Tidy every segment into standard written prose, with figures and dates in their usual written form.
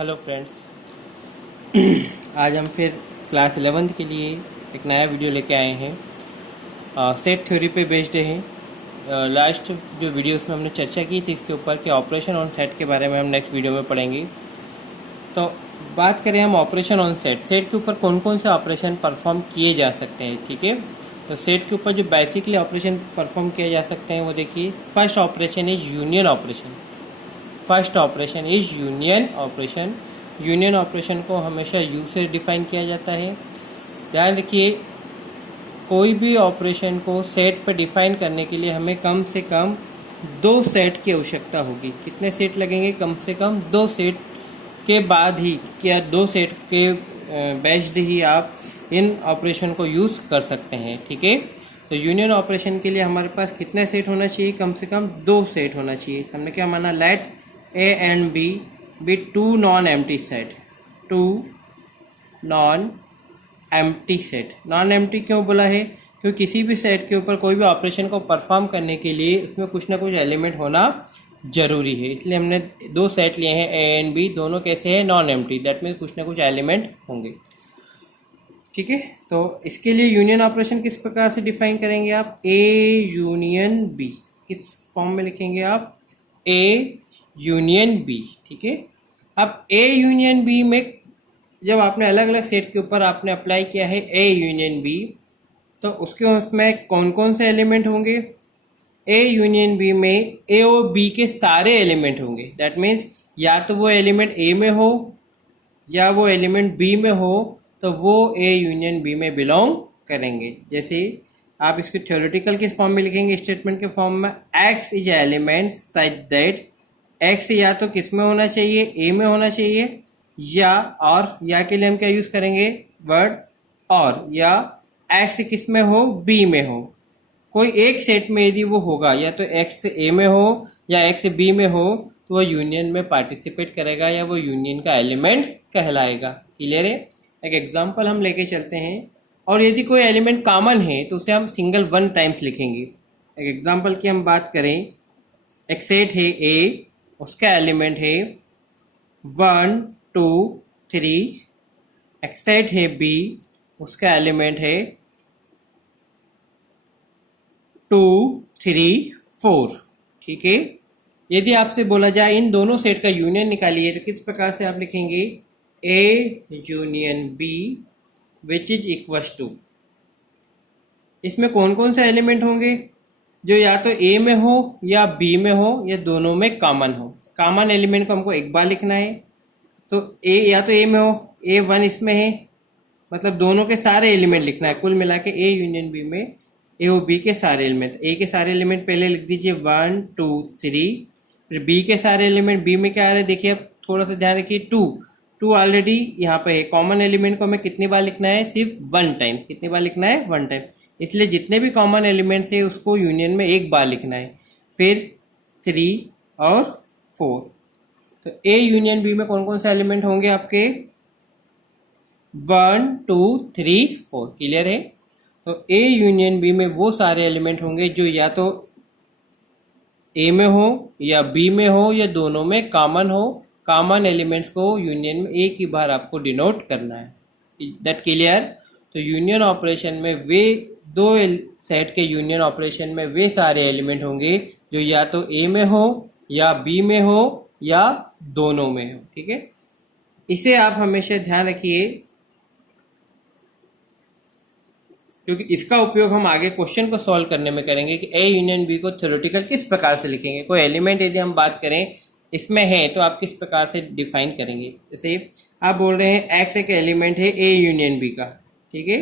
Hello friends. आज हम फिर क्लास 11th के लिए एक नया वीडियो लेके आए हैं। सेट थ्योरी पे बेस्ड है। लास्ट जो वीडियोस में हमने चर्चा की थी इसके ऊपर कि ऑपरेशन ऑन सेट के बारे में हम नेक्स्ट वीडियो में पढ़ेंगे। तो बात करें हम ऑपरेशन ऑन सेट, सेट के ऊपर कौन कौन से ऑपरेशन परफॉर्म किए जा सकते हैं। ठीक है, तो सेट के ऊपर जो बेसिकली ऑपरेशन परफॉर्म किए जा सकते हैं वो देखिए। First operation is union operation. First operation is union operation. Union operation को हमेशा यू से डिफाइन किया जाता है। ध्यान रखिए, कोई भी ऑपरेशन को सेट पर डिफाइन करने के लिए हमें कम से कम 2 सेट की आवश्यकता होगी। कितने सेट लगेंगे? कम से कम 2 सेट के बाद ही, क्या 2 सेट के बेस्ड ही आप इन ऑपरेशन को यूज़ कर सकते हैं। ठीक है, तो यूनियन ऑपरेशन के लिए हमारे पास कितने सेट होना चाहिए? कम से कम 2 सेट होना चाहिए। हमने क्या माना? Let A and B be two non-empty set, two non-empty set। non-empty क्यों बोला है? क्योंकि किसी भी सेट के ऊपर कोई भी ऑपरेशन को परफॉर्म करने के लिए उसमें कुछ ना कुछ एलिमेंट होना जरूरी है, इसलिए हमने 2 सेट लिए हैं A and B। दोनों कैसे हैं? Non empty. दैट मीन्स कुछ ना कुछ एलिमेंट होंगे। ठीक है, तो इसके लिए यूनियन ऑपरेशन किस प्रकार से डिफाइन करेंगे आप? A यूनियन B किस फॉर्म में लिखेंगे आप? A union B. ठीक है, अब ए यूनियन बी में जब आपने अलग अलग सेट के ऊपर आपने अप्लाई किया है ए यूनियन बी, तो उसके उसमें कौन कौन से एलिमेंट होंगे? ए यूनियन बी में ए और बी के सारे एलिमेंट होंगे। दैट मीन्स या तो वो एलिमेंट ए में हो या वो एलिमेंट बी में हो, तो वो ए यूनियन बी में बिलोंग करेंगे। जैसे आप इसको थ्योरेटिकल किस फॉर्म में लिखेंगे? स्टेटमेंट के फॉर्म में, x is element such that x या तो किस में होना चाहिए? ए में होना चाहिए, या के लिए हम क्या यूज करेंगे? वर्ड और, या एक्स किस में हो? बी में हो। कोई एक सेट में यदि वो होगा, या तो एक्स ए में हो या एक्स बी में हो, तो वो यूनियन में पार्टिसिपेट करेगा या वो यूनियन का एलिमेंट कहलाएगा। क्लियर है? एक एग्जांपल हम लेके चलते हैं, और यदि कोई एलिमेंट कॉमन है तो उसे हम सिंगल 1 टाइम्स लिखेंगे। एक एग्जांपल की हम बात करें, एक सेट है ए, उसका एलिमेंट है 1 2 3। एक सेट है बी, उसका एलिमेंट है 2 3 4। ठीक है, यदि आपसे बोला जाए इन दोनों सेट का यूनियन निकालिए, तो किस प्रकार से आप लिखेंगे? A union B which is equals to, इसमें कौन कौन से एलिमेंट होंगे? जो या तो ए में हो या बी में हो या दोनों में कॉमन हो। कॉमन एलिमेंट को हमको एक बार लिखना है, तो ए या तो ए में हो, A1 इसमें है, मतलब दोनों के सारे एलिमेंट लिखना है। कुल मिला के ए यूनियन बी में ए और बी के सारे एलिमेंट, ए के सारे एलिमेंट पहले लिख दीजिए 1 2 3, फिर बी के सारे एलिमेंट, बी में क्या आ रहा है देखिए, अब थोड़ा सा ध्यान रखिए, 2 ऑलरेडी यहाँ पे है। कॉमन एलिमेंट को हमें कितनी बार लिखना है? सिर्फ 1 टाइम। कितनी बार लिखना है? 1 टाइम। इसलिए जितने भी कॉमन एलिमेंट्स है उसको यूनियन में एक बार लिखना है, फिर 3 और 4। तो ए यूनियन बी में कौन कौन से एलिमेंट होंगे आपके? 1 2 3 4। क्लियर है? तो ए यूनियन बी में वो सारे एलिमेंट होंगे जो या तो ए में हो या बी में हो या दोनों में कॉमन हो। कॉमन एलिमेंट्स को यूनियन में एक ही बार आपको डिनोट करना है। That clear? तो यूनियन ऑपरेशन में वे 2 सेट के यूनियन ऑपरेशन में वे सारे एलिमेंट होंगे जो या तो ए में हो या बी में हो या दोनों में हो। ठीक है, इसे आप हमेशा ध्यान रखिए, क्योंकि इसका उपयोग हम आगे क्वेश्चन को सॉल्व करने में करेंगे कि ए यूनियन बी को थ्योरेटिकल किस प्रकार से लिखेंगे। कोई एलिमेंट यदि हम बात करें इसमें है तो आप किस प्रकार से डिफाइन करेंगे। जैसे आप बोल रहे हैं एक्स एक एलिमेंट है ए यूनियन बी का। ठीक है,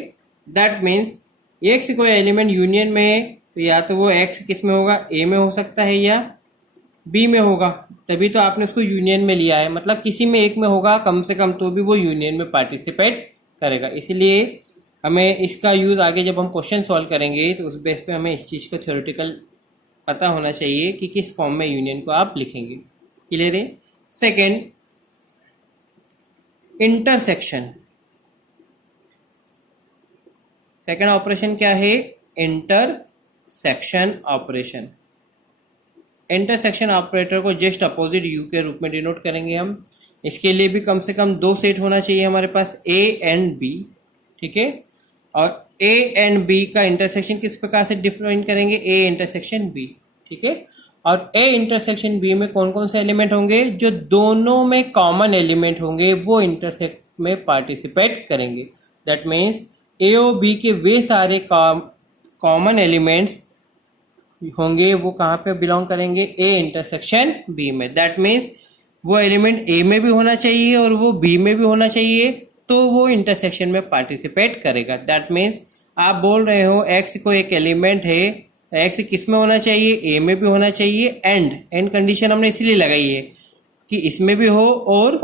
दैट मीन्स एक्स कोई एलिमेंट यूनियन में है तो या तो वो एक्स किस में होगा? ए में हो सकता है या बी में होगा, तभी तो आपने उसको यूनियन में लिया है। मतलब किसी में एक में होगा कम से कम, तो भी वो यूनियन में पार्टिसिपेट करेगा। इसलिए हमें इसका यूज़ आगे जब हम क्वेश्चन सॉल्व करेंगे तो उस बेस पे हमें इस चीज़ को थ्योरेटिकल पता होना चाहिए कि किस फॉर्म में यूनियन को आप लिखेंगे। क्लियर है? Second, intersection. सेकेंड ऑपरेशन क्या है? Intersection operation. इंटरसेक्शन ऑपरेटर को जस्ट अपोजिट यू के रूप में डिनोट करेंगे हम। इसके लिए भी कम से कम दो सेट होना चाहिए हमारे पास, ए एंड बी, ठीक है। और ए एंड बी का इंटरसेक्शन किस प्रकार से डिफाइन करेंगे, ए इंटरसेक्शन बी, ठीक है। और ए इंटरसेक्शन बी में कौन कौन से एलिमेंट होंगे, जो दोनों में कॉमन एलिमेंट होंगे वो इंटरसेक्ट में पार्टिसिपेट करेंगे। दैट मीन्स ए और बी के वे सारे कॉमन एलिमेंट्स होंगे वो कहाँ पे बिलोंग करेंगे, ए इंटरसेक्शन बी में। दैट मीन्स वो एलिमेंट ए में भी होना चाहिए और वो बी में भी होना चाहिए, तो वो इंटरसेक्शन में पार्टिसिपेट करेगा। दैट मीन्स आप बोल रहे हो एक्स को एक एलिमेंट है, एक्स किस में होना चाहिए, ए में भी होना चाहिए, एंड कंडीशन हमने इसलिए लगाई है कि इसमें भी हो और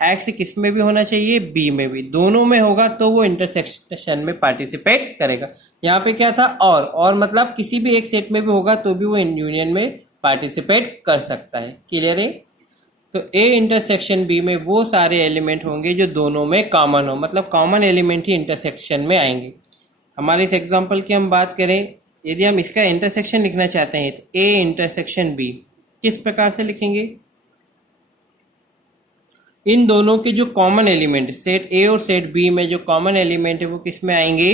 एक्स किस में भी होना चाहिए, बी में भी, दोनों में होगा तो वो इंटरसेक्शन में पार्टिसिपेट करेगा। यहाँ पे क्या था, और मतलब किसी भी एक सेट में भी होगा तो भी वो यूनियन में पार्टिसिपेट कर सकता है। क्लियर है। तो ए इंटरसेक्शन बी में वो सारे एलिमेंट होंगे जो दोनों में कॉमन हो, मतलब कॉमन एलिमेंट ही इंटरसेक्शन में आएंगे। हमारे इस एग्जांपल की हम बात करें, यदि हम इसका इंटरसेक्शन लिखना चाहते हैं तो ए इंटरसेक्शन बी किस प्रकार से लिखेंगे, इन दोनों के जो कॉमन एलिमेंट सेट ए और सेट बी में जो कॉमन एलिमेंट है वो किस में आएंगे,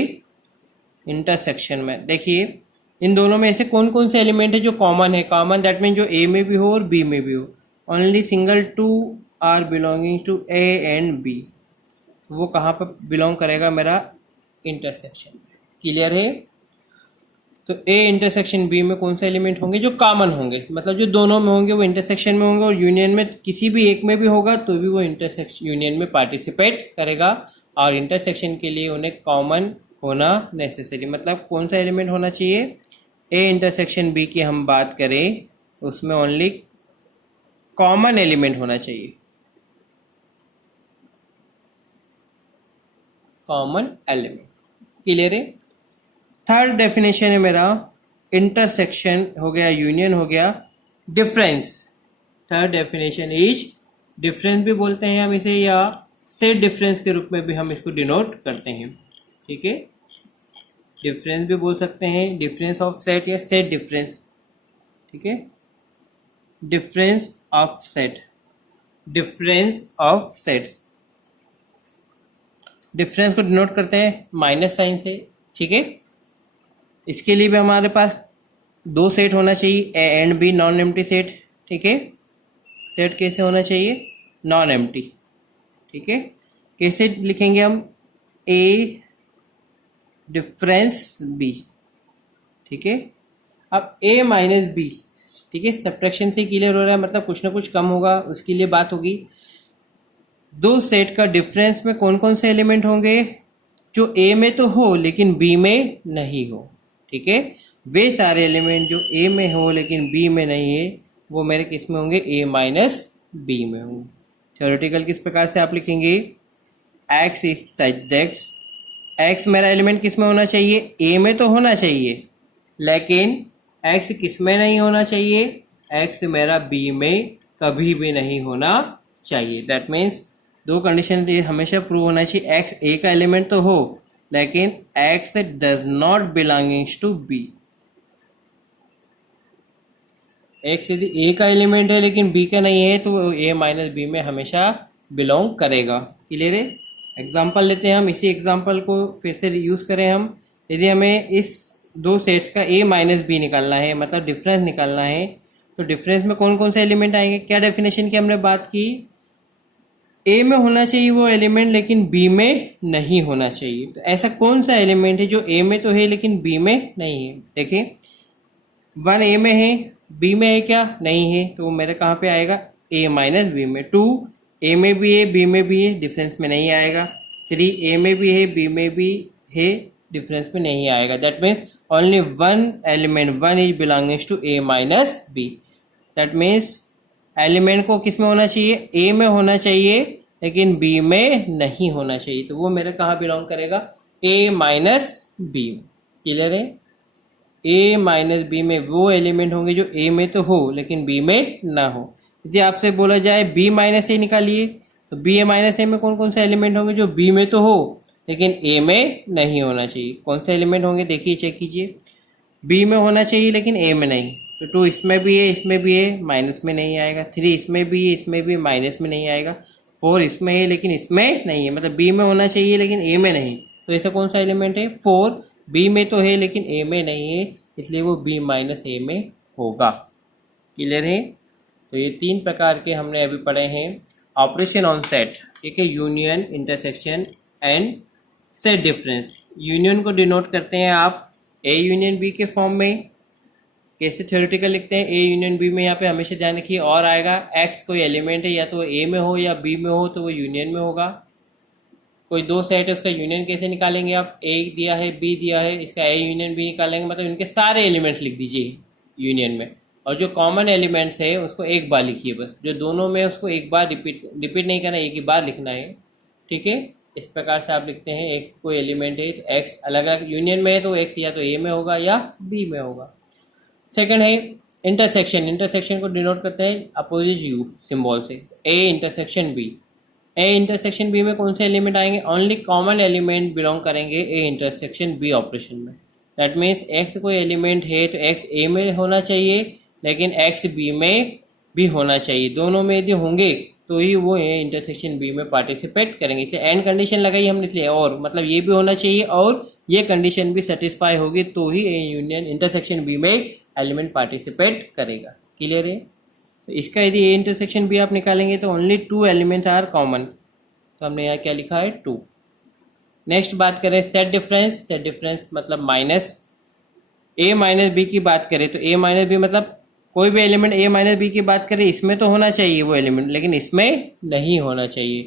इंटरसेक्शन में। देखिए इन दोनों में ऐसे कौन कौन से एलिमेंट है जो कॉमन है, कॉमन दैट मीन जो ए में भी हो और बी में भी हो। Only single two are belonging to A and B, वो कहाँ पर बिलोंग करेगा, मेरा इंटरसेक्शन में। क्लियर है। तो ए इंटरसेक्शन बी में कौन से एलिमेंट होंगे जो कॉमन होंगे, मतलब जो दोनों में होंगे वो इंटरसेक्शन में होंगे, और यूनियन में किसी भी एक में भी होगा तो भी वो इंटरसेक्शन यूनियन में पार्टिसिपेट करेगा। और इंटरसेक्शन के लिए उन्हें कॉमन होना नेसेसरी, मतलब कौन सा एलिमेंट होना चाहिए, ए इंटरसेक्शन बी की हम बात करें तो उसमें ओनली कॉमन एलिमेंट होना चाहिए, कॉमन एलिमेंट। क्लियर है। थर्ड डेफिनेशन है मेरा, इंटरसेक्शन हो गया, यूनियन हो गया, difference. Third definition is difference भी बोलते हैं हम इसे, या सेट डिफरेंस के रूप में भी हम इसको डिनोट करते हैं, ठीक है। डिफरेंस भी बोल सकते हैं, डिफरेंस ऑफ सेट या सेट डिफरेंस, ठीक है। Difference of set, difference of sets, difference को डिनोट करते हैं माइनस साइन से, ठीक है। इसके लिए भी हमारे पास दो सेट होना चाहिए, A and B non empty set, ठीक है। सेट कैसे होना चाहिए, नॉन एम्प्टी, ठीक है। कैसे लिखेंगे हम, ए डिफरेंस बी, ठीक है। अब ए माइनस बी, ठीक है, सब्ट्रैक्शन से क्लियर हो रहा है, मतलब कुछ ना कुछ कम होगा, उसके लिए बात होगी। दो सेट का डिफरेंस में कौन कौन से एलिमेंट होंगे, जो ए में तो हो लेकिन बी में नहीं हो, ठीक है। वे सारे एलिमेंट जो ए में हो लेकिन बी में नहीं है वो मेरे किस में होंगे, ए माइनस बी में होंगे। थ्योरेटिकल किस प्रकार से आप लिखेंगे, x is such that, x मेरा एलिमेंट किस में होना चाहिए, ए में तो होना चाहिए लेकिन एक्स किस में नहीं होना चाहिए, एक्स मेरा बी में कभी भी नहीं होना चाहिए। दैट मीन्स दो कंडीशन हमेशा प्रूव होना चाहिए, एक्स ए का एलिमेंट तो हो लेकिन x does not belongings to B. X यदि ए का एलिमेंट है लेकिन बी का नहीं है तो ए माइनस बी में हमेशा बिलोंग करेगा। क्लियर है। एग्जाम्पल लेते हैं हम, इसी एग्जाम्पल को फिर से यूज़ करें हम। यदि हमें इस दो सेट्स का ए माइनस बी निकालना है, मतलब डिफरेंस निकालना है, तो डिफरेंस में कौन कौन से एलिमेंट आएंगे, क्या डेफिनेशन की हमने बात की, ए में होना चाहिए वो एलिमेंट लेकिन बी में नहीं होना चाहिए। तो ऐसा कौन सा एलिमेंट है जो ए में तो है लेकिन बी में नहीं है। देखिए 1 ए में है, बी में है क्या, नहीं है, तो वो मेरे कहाँ पे आएगा, ए माइनस बी में। 2 ए में भी है बी में भी है, डिफरेंस में नहीं आएगा। 3 ए में भी है बी में भी है, डिफरेंस में नहीं आएगा। That means only one element 1 is belongings to A minus B. That means element को किस में होना चाहिए, ए में होना चाहिए लेकिन बी में नहीं होना चाहिए, तो वो मेरे कहाँ बिलोंग करेगा, ए माइनस बी। क्लियर है। ए माइनस बी में वो एलिमेंट होंगे जो ए में तो हो लेकिन बी में ना हो। यदि आपसे बोला जाए बी माइनस ए निकालिए, तो बी ए माइनस ए में कौन कौन से एलिमेंट होंगे जो बी में तो हो लेकिन ए में नहीं होना चाहिए। कौन से एलिमेंट होंगे देखिए, चेक कीजिए, बी में होना चाहिए लेकिन ए में नहीं, तो 2 इसमें भी है, इसमें भी है, माइनस में नहीं आएगा। 3 इसमें भी है, इसमें भी माइनस में नहीं आएगा। 4 इसमें है लेकिन इसमें नहीं है, मतलब बी में होना चाहिए लेकिन ए में नहीं। तो ऐसा कौन सा एलिमेंट है? 4 बी में तो है लेकिन ए में नहीं है, इसलिए वो बी माइनस ए में होगा। क्लियर है? तो ये 3 प्रकार के हमने अभी पढ़े हैं ऑपरेशन ऑन सेट, ठीक है, union, intersection and set difference. Union को डिनोट करते हैं आप ए यूनियन बी के फॉर्म में। कैसे थ्योरेटिकल लिखते हैं? ए यूनियन बी में यहाँ पे हमेशा ध्यान रखिए और आएगा, एक्स कोई एलिमेंट है या तो ए में हो या बी में हो तो वो यूनियन में होगा। कोई 2 सेट है उसका यूनियन कैसे निकालेंगे आप? ए दिया है, बी दिया है, इसका ए यूनियन बी निकालेंगे, मतलब इनके सारे एलिमेंट्स लिख दीजिए यूनियन में, और जो कॉमन एलिमेंट्स है उसको एक बार लिखिए बस। जो दोनों में उसको एक बार रिपीट नहीं करना, एक ही बार लिखना है, ठीक है। इस प्रकार से आप लिखते हैं एक्स कोई एलिमेंट है तो एक्स अलग अलग यूनियन में है तो एक्स या तो ए में होगा या बी में होगा। सेकंड है इंटरसेक्शन। इंटरसेक्शन को डिनोट करते हैं अपोजिट यू सिंबल से, A intersection B. A intersection B में कौन से एलिमेंट आएंगे? ओनली कॉमन एलिमेंट बिलोंग करेंगे ए इंटरसेक्शन बी ऑपरेशन में। दैट मीन्स एक्स कोई एलिमेंट है तो एक्स ए में होना चाहिए लेकिन एक्स बी में भी होना चाहिए। दोनों में यदि होंगे तो ही वो ए इंटरसेक्शन बी में पार्टिसिपेट करेंगे। इसलिए एंड कंडीशन लगाई हमने, इसलिए और मतलब ये भी होना चाहिए और ये कंडीशन भी सेटिस्फाई होगी तो ही ए यूनियन इंटरसेक्शन बी में एलिमेंट पार्टिसिपेट करेगा। क्लियर है? तो इसका यदि ए इंटरसेक्शन बी आप निकालेंगे तो ओनली 2 एलिमेंट आर कॉमन, तो हमने यहाँ क्या लिखा है? 2। नेक्स्ट बात करें सेट डिफरेंस। सेट डिफरेंस मतलब माइनस ए माइनस बी की बात करें तो ए माइनस बी मतलब कोई भी एलिमेंट ए माइनस बी की बात करें इसमें तो होना चाहिए वो एलिमेंट, लेकिन इसमें नहीं होना चाहिए,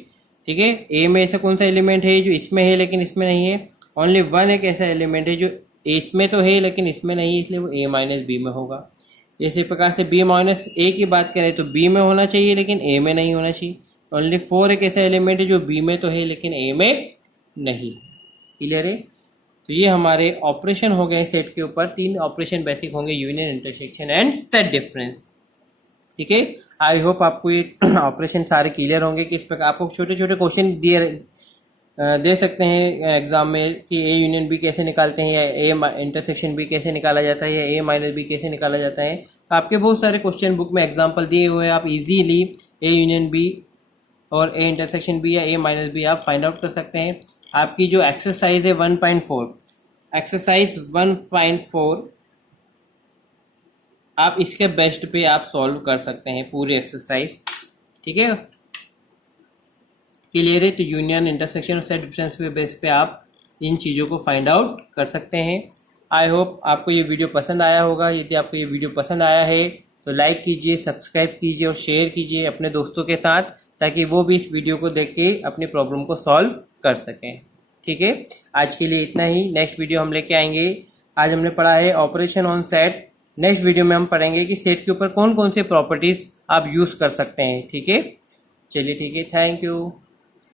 ठीक है। ए में ऐसा कौन सा एलिमेंट है जो इसमें है लेकिन इसमें नहीं है? ओनली 1 एक ऐसा एलिमेंट है जो इसमें तो है लेकिन इसमें नहीं है, इसलिए वो ए माइनस बी में होगा। इसी प्रकार से बी माइनस ए की बात करें तो बी में होना चाहिए लेकिन ए में नहीं होना चाहिए। ओनली 4 एक ऐसा एलिमेंट है जो बी में तो है लेकिन ए में नहीं। क्लियर है? तो ये हमारे ऑपरेशन हो गए सेट के ऊपर। 3 ऑपरेशन बेसिक होंगे, union, intersection and set difference, ठीक है। आई होप आपको ये ऑपरेशन सारे क्लियर होंगे। किस प्रकार आपको छोटे छोटे क्वेश्चन दे सकते हैं एग्जाम में कि ए यूनियन बी कैसे निकालते हैं या ए इंटरसेक्शन बी कैसे निकाला जाता है या ए माइनस बी कैसे निकाला जाता है। तो आपके बहुत सारे क्वेश्चन बुक में एग्जाम्पल दिए हुए हैं, आप इजीली ए यूनियन बी और ए इंटरसेक्शन बी या ए माइनस बी आप फाइंड आउट कर सकते हैं। आपकी जो एक्सरसाइज है 1.4, एक्सरसाइज 1.4 आप इसके बेस्ट पे आप सॉल्व कर सकते हैं पूरी एक्सरसाइज, ठीक है। क्लियर है? तो यूनियन, इंटरसेक्शन और सेट डिफरेंस के बेस पे आप इन चीज़ों को फाइंड आउट कर सकते हैं। आई होप आपको ये वीडियो पसंद आया होगा। यदि आपको ये वीडियो पसंद आया है तो लाइक कीजिए, सब्सक्राइब कीजिए और शेयर कीजिए अपने दोस्तों के साथ, ताकि वो भी इस वीडियो को देख के अपनी प्रॉब्लम को सॉल्व कर सकें, ठीक है। आज के लिए इतना ही। नेक्स्ट वीडियो हम लेके आएंगे। आज हमने पढ़ा है operation on set. Next video में हम पढ़ेंगे कि सेट के ऊपर कौन कौन से प्रॉपर्टीज आप यूज़ कर सकते हैं, ठीक है। चलिए ठीक है, थैंक यू।